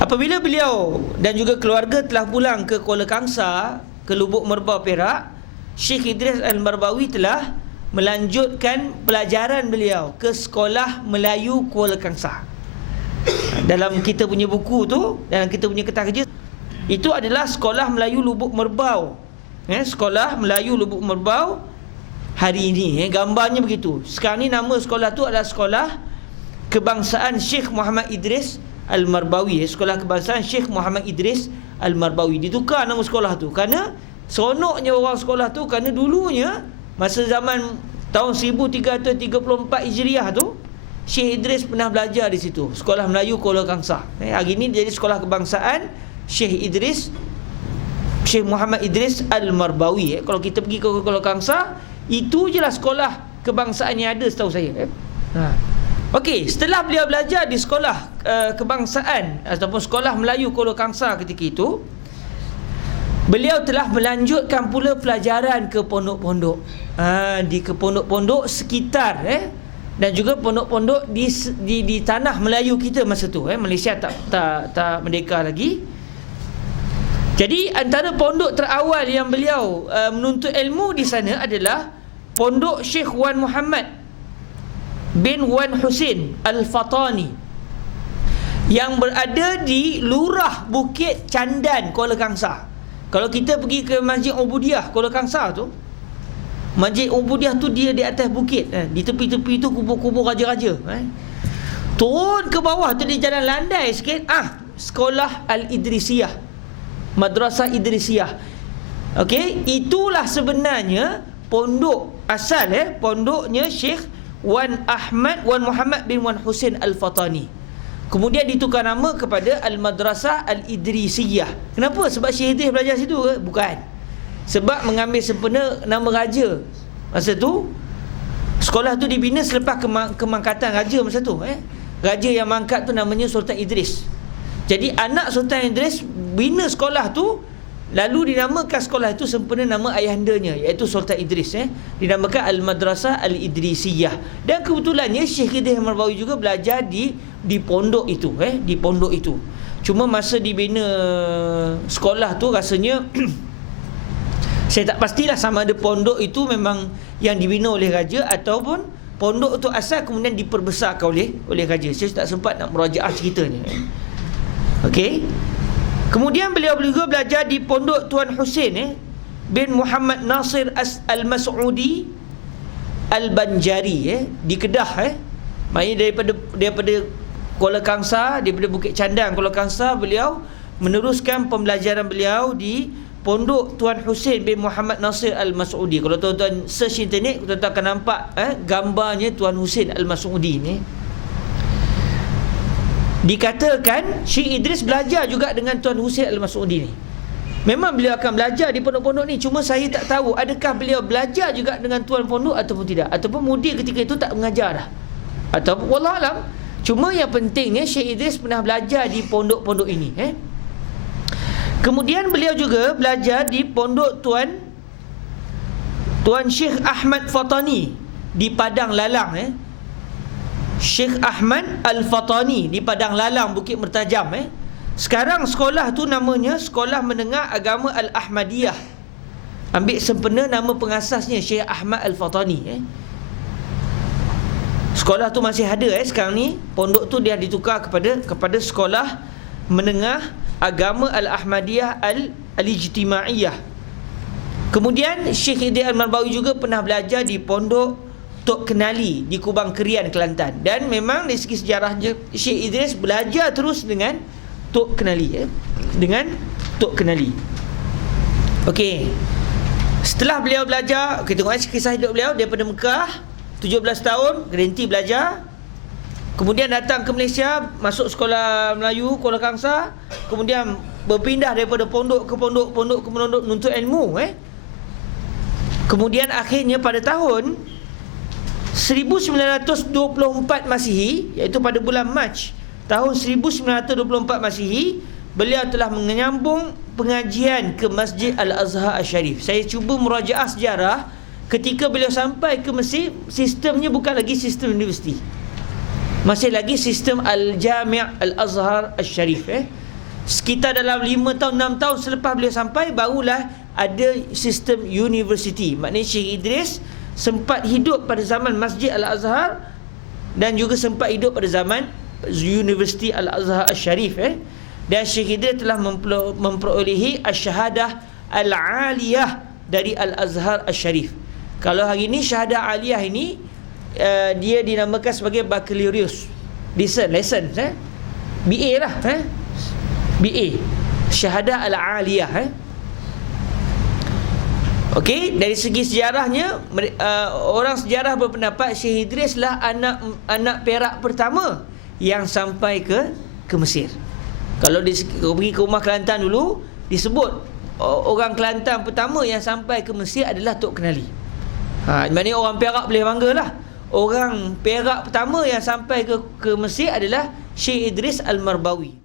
Apabila beliau dan juga keluarga telah pulang ke Kuala Kangsar, ke Lubuk Merbau, Perak, Syekh Idris Al-Marbawi telah melanjutkan pelajaran beliau ke Sekolah Melayu Kuala Kangsar. Dalam kita punya buku tu, dalam kita punya kertas kerja, itu adalah Sekolah Melayu Lubuk Merbau. Sekolah Melayu Lubuk Merbau hari ini, gambarnya begitu. Sekarang ni nama sekolah tu adalah Sekolah Kebangsaan Syekh Muhammad Idris Al-Marbawi. Sekolah Kebangsaan Syekh Muhammad Idris Al-Marbawi. Ditukar nama sekolah tu kerana seronoknya orang sekolah tu, kerana dulunya masa zaman tahun 1334 Hijriah tu, Syekh Idris pernah belajar di situ, Sekolah Melayu Kuala Kangsar. Hari ini jadi Sekolah Kebangsaan Syekh Muhammad Idris Al-Marbawi. Kalau kita pergi ke Kuala Kangsar, itu je lah sekolah kebangsaan yang ada setahu saya. Okey, setelah beliau belajar di Sekolah Kebangsaan ataupun Sekolah Melayu Kuala Kangsar ketika itu, beliau telah melanjutkan pula pelajaran ke pondok-pondok, di ke pondok-pondok sekitar dan juga pondok-pondok di tanah Melayu kita masa tu. Malaysia tak merdeka lagi. Jadi antara pondok terawal yang beliau menuntut ilmu di sana adalah Pondok Syekh Wan Muhammad bin Wan Husin Al-Fatani yang berada di Lurah Bukit Candan, Kuala Kangsar. Kalau kita pergi ke Masjid Ubudiah Kuala Kangsar tu, Masjid Ubudiah tu dia di atas bukit, di tepi-tepi tu kubur-kubur raja-raja. Turun ke bawah tu di jalan landai sikit, Sekolah Al-Idrisiyah, Madrasah Idrisiyah. Okey, itulah sebenarnya pondok asal, pondoknya Syekh Wan Muhammad bin Wan Husin Al-Fatani. Kemudian ditukar nama kepada Al-Madrasah Al-Idrisiyah. Kenapa? Sebab Syekh Idris belajar situ ke? Bukan. Sebab mengambil sempena nama raja masa tu. Sekolah tu dibina selepas kemangkatan raja masa tu. Raja yang mangkat tu namanya Sultan Idris. Jadi anak Sultan Idris bina sekolah tu, lalu dinamakan sekolah itu sempena nama ayahandanya, iaitu Sultan Idris. Dinamakan Al-Madrasah Al-Idrisiyah. Dan kebetulannya Syekh Idris Al-Marbawi juga belajar di pondok itu, di pondok itu. Cuma masa dibina sekolah tu rasanya saya tak pastilah sama ada pondok itu memang yang dibina oleh raja ataupun pondok itu asal kemudian diperbesarkan oleh raja. Saya tak sempat nak merajaah ceritanya. Okey. Kemudian beliau juga belajar di pondok Tuan Husin bin Muhammad Nasir Al-Mas'udi Al-Banjari di Kedah. Maksudnya daripada Kuala Kangsar, daripada Bukit Candang Kuala Kangsar, beliau meneruskan pembelajaran beliau di pondok Tuan Husin bin Muhammad Nasir Al-Mas'udi. Kalau tuan-tuan search internet, tuan-tuan akan nampak gambarnya Tuan Husin Al-Mas'udi ni. Dikatakan Syekh Idris belajar juga dengan Tuan Husin Al-Mas'udi ni. Memang beliau akan belajar di pondok-pondok ni, cuma saya tak tahu adakah beliau belajar juga dengan tuan pondok ataupun tidak, ataupun mudir ketika itu tak mengajar dah, ataupun wallahu alam. Cuma yang pentingnya Syekh Idris pernah belajar di pondok-pondok ini. Kemudian beliau juga belajar di pondok Tuan Syekh Ahmad Fatani di Padang Lalang. Syekh Ahmad Al-Fatani di Padang Lalang, Bukit Mertajam. Sekarang sekolah tu namanya Sekolah Menengah Agama Al-Ahmadiyah. Ambil sempena nama pengasasnya Syekh Ahmad Al-Fatani. Sekolah tu masih ada sekarang ni. Pondok tu dia ditukar kepada Sekolah Menengah Agama Al-Ahmadiyah Al-Ijtimaiyah. Kemudian Syekh Idris Al-Marbawi juga pernah belajar di pondok Tok Kenali di Kubang Kerian, Kelantan. Dan memang dari segi sejarah Syekh Idris belajar terus dengan Tok Kenali, dengan Tok Kenali. Okey. Setelah beliau belajar, kita tengok kisah hidup beliau daripada Mekah, 17 tahun berhenti belajar. Kemudian datang ke Malaysia, masuk Sekolah Melayu Kuala Kangsar, kemudian berpindah daripada pondok ke pondok menuntut ilmu. Kemudian akhirnya pada tahun 1924 Masihi, iaitu pada bulan Mac tahun 1924 Masihi, beliau telah menyambung pengajian ke Masjid Al-Azhar Al-Sharif. Saya cuba merajaah sejarah. Ketika beliau sampai ke Mesir, sistemnya bukan lagi sistem universiti, masih lagi sistem Al-Jami' Al-Azhar Al-Sharif. sekitar dalam 5 tahun 6 tahun selepas beliau sampai, barulah ada sistem universiti. Maknanya Syekh Idris sempat hidup pada zaman Masjid Al-Azhar dan juga sempat hidup pada zaman Universiti Al-Azhar Al-Sharif. Dan Syekh Idris telah memperolehi Asy-Syahadah Al-Aliyah dari Al-Azhar Al-Sharif. Kalau hari ini Syahadah Aliyah ini dia dinamakan sebagai Baccalaureus lesson BA lah, BA, Syahadah Al-Aliyah. Okey, dari segi sejarahnya, orang sejarah berpendapat Syekh Idris lah anak Perak pertama yang sampai ke Mesir. Kalau pergi ke rumah Kelantan dulu, disebut orang Kelantan pertama yang sampai ke Mesir adalah Tok Kenali. Maknanya orang Perak boleh banggalah. Orang Perak pertama yang sampai ke Mesir adalah Syekh Idris Al-Marbawi.